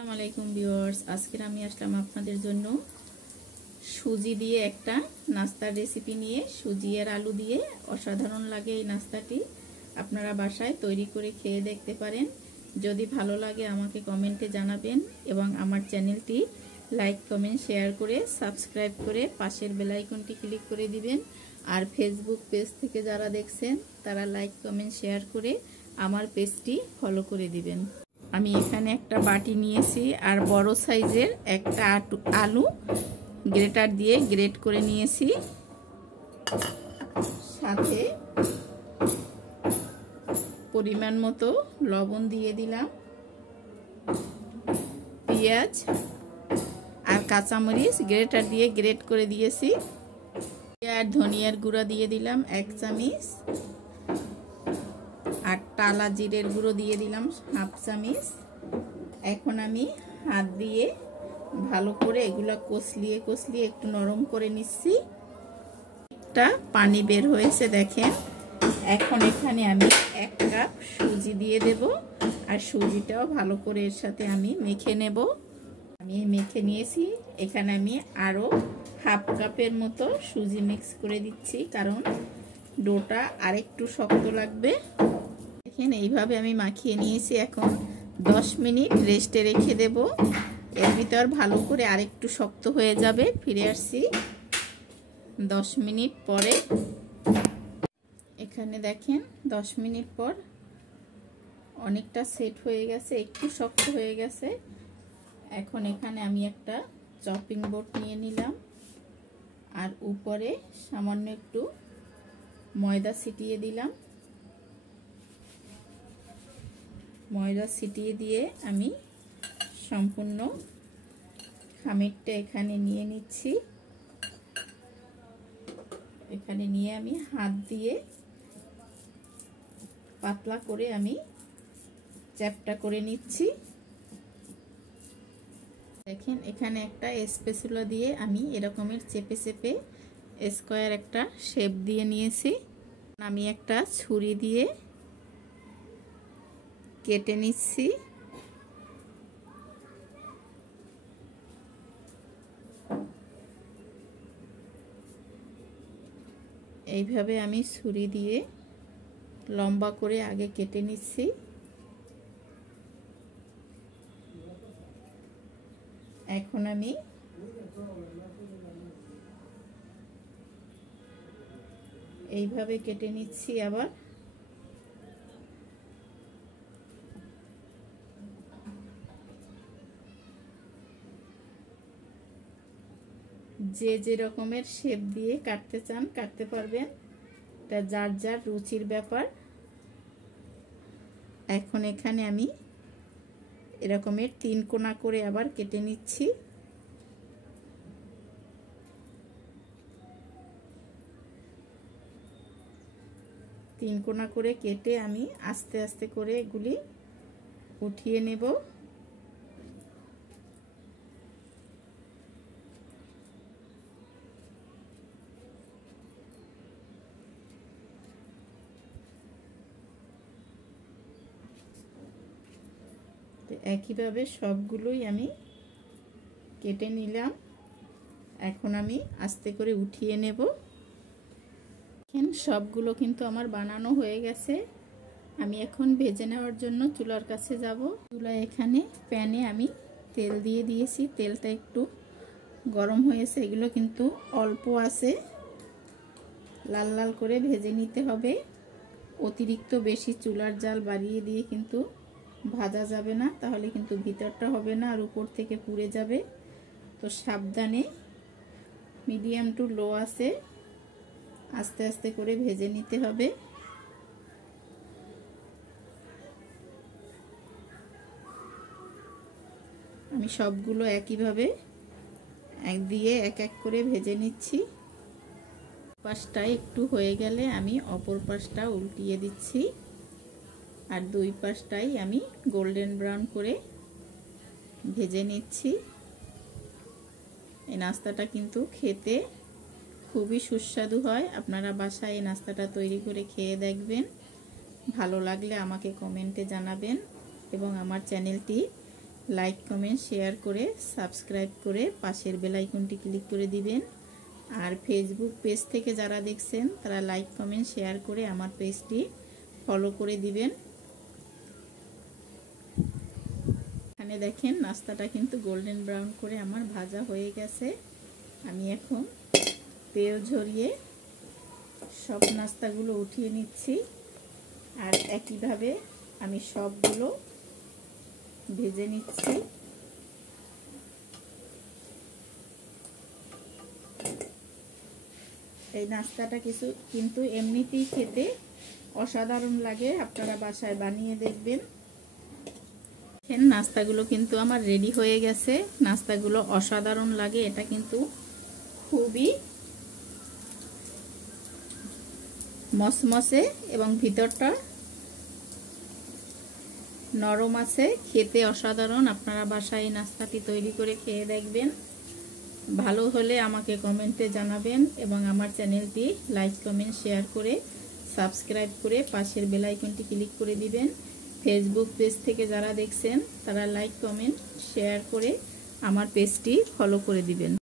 আসসালামু আলাইকুম ভিউয়ার্স, আজকে আমি আসলাম আপনাদের জন্য সুজি দিয়ে একটা নাস্তার রেসিপি নিয়ে। সুজি আর আলু দিয়ে অসাধারণ লাগে এই নাস্তাটি। আপনারা বাসায় তৈরি করে খেয়ে দেখতে পারেন। যদি ভালো লাগে আমাকে কমেন্টে জানাবেন এবং আমার চ্যানেলটি লাইক কমেন্ট শেয়ার করে সাবস্ক্রাইব করে পাশের বেল আইকনটি ক্লিক করে দিবেন। আর ফেসবুক পেজ থেকে যারা দেখছেন তারা লাইক কমেন্ট শেয়ার করে আমার পেজটি ফলো করে দিবেন। আমি এখানে একটা বাটি নিয়েছি আর বড় সাইজের একটা আলু গ্রেটার দিয়ে গ্রেট করে নিয়েছি। সাথে পরিমাণ মতো লবণ দিয়ে দিলাম, পেঁয়াজ আর কাঁচামরিচ গ্রেটার দিয়ে গ্রেট করে দিয়েছি। আর ধনিয়ার গুঁড়া দিয়ে দিলাম 1 চামচ, আর টালা জিরের গুঁড়ো দিয়ে দিলাম 1/2 চামচ। এখন আমি হাত দিয়ে ভালো করে এগুলা কষলিয়ে কষলিয়ে একটু নরম করে নিচ্ছি। একটা পানি বের হয়েছে দেখেন। এখন এখানে আমি 1 কাপ সুজি দিয়ে দেব, আর সুজিটাও ভালো করে এর সাথে আমি মেখে নেব। আমি মেখে নিয়েছি। এখানে আমি আরও 1/2 কাপের মতো সুজি মিক্স করে দিচ্ছি, কারণ ডোটা আরেকটু শক্ত লাগবে। দেখেন এইভাবে আমি মাখিয়ে নিয়েছি। এখন 10 মিনিট রেস্টে রেখে দেব। এর ভিতর ভালো করে আরেকটু শক্ত হয়ে যাবে। ফিরে আসছি 10 মিনিট পরে। এখানে দেখেন 10 মিনিট পর অনেকটা সেট হয়ে গেছে, একটু শক্ত হয়ে গেছে। এখন এখানে আমি একটা চপিং বোর্ড নিয়ে নিলাম, আর উপরে সামান্য একটু ময়দা ছিটিয়ে দিলাম। ময়দা ছিটিয়ে দিয়ে আমি সম্পূর্ণ খামিরটা এখানে নিয়ে নিচ্ছি। এখানে নিয়ে আমি হাত দিয়ে পাতলা করে আমি চ্যাপটা করে নিচ্ছি। দেখেন এখানে একটা স্প্যাচুলা দিয়ে আমি এরকমের চেপে চেপে স্কোয়ার একটা শেপ দিয়ে নিয়েছি। আমি একটা ছুরি দিয়ে কেটে নিচ্ছি। এইভাবে আমি ছুরি দিয়ে লম্বা করে আগে কেটে নিচ্ছি। এখন আমি এইভাবে কেটে নিচ্ছি। আবার যে রকমের শেপ দিয়ে কাটতে চান কাটতে পারবেন, এটা যার যার রুচির ব্যাপার। এখন এখানে আমি এরকমের 3 কোনা করে আবার কেটে নিচ্ছি। তিন কোনা করে কেটে আমি আস্তে আস্তে করে এগুলি উঠিয়ে নেব। একইভাবে সবগুলোই আমি কেটে নিলাম। এখন আমি আস্তে করে উঠিয়ে নেব। এখন সবগুলো কিন্তু আমার বানানো হয়ে গেছে। আমি এখন ভেজে নেওয়ার জন্য চুলার কাছে যাব। চুলায় এখানে প্যানে আমি তেল দিয়ে দিয়েছি। তেলটা একটু গরম হয়েছে। এগুলো কিন্তু অল্প আছে, লাল লাল করে ভেজে নিতে হবে। অতিরিক্ত বেশি চুলার জাল বাড়িয়ে দিয়ে কিন্তু ভাজা যাবে না, তাহলে কিন্তু ভিতরটা হবে না আর উপর থেকে পুড়ে যাবে। তো সাবধানে মিডিয়াম টু লো আছে আস্তে আস্তে করে ভেজে নিতে হবে। আমি সবগুলো একইভাবে দিয়ে এক এক করে ভেজে নিচ্ছি। পাশটা একটু হয়ে গেলে আমি অপর পাশটা উল্টিয়ে দিচ্ছি, আর দুই পাশটাই আমি গোল্ডেন ব্রাউন করে ভেজে নিচ্ছি। এই নাস্তাটা কিন্তু খেতে খুবই সুস্বাদু হয়। আপনারা বাসায় এই নাস্তাটা তৈরি করে খেয়ে দেখবেন। ভালো লাগলে আমাকে কমেন্টে জানাবেন এবং আমার চ্যানেলটি লাইক কমেন্ট শেয়ার করে সাবস্ক্রাইব করে পাশের বেল আইকনটি ক্লিক করে দিবেন। আর ফেসবুক পেজ থেকে যারা দেখছেন তারা লাইক কমেন্ট শেয়ার করে আমার পেজটি ফলো করে দিবেন। এখানে দেখেন নাস্তাটা কিন্তু গোল্ডেন ব্রাউন করে আমার ভাজা হয়ে গেছে। আমি এখন তেল ঝরিয়ে সব নাস্তাগুলো উঠিয়ে নিচ্ছি। আর একইভাবে আমি সবগুলো ভেজে নিচ্ছি। এই নাস্তাটা কিন্তু এমনিতেই খেতে অসাধারণ লাগে, আপনারা বাসায় বানিয়ে দেখবেন। নাস্তাগুলো কিন্তু আমার রেডি হয়ে গেছে। নাস্তাগুলো অসাধারণ লাগে, এটা কিন্তু খুবই মসমসে এবং ভিতরটা নরম আছে, খেতে অসাধারণ। আপনারা বাসায় এই নাস্তাটি তৈরি করে খেয়ে দেখবেন। ভালো হলে আমাকে কমেন্টে জানাবেন এবং আমার চ্যানেলটি লাইক কমেন্ট শেয়ার করে সাবস্ক্রাইব করে পাশের বেল আইকনটি ক্লিক করে দিবেন। ফেসবুক পেজ থেকে যারা দেখছেন তারা লাইক কমেন্ট শেয়ার করে আমার পেজটি ফলো করে দিবেন।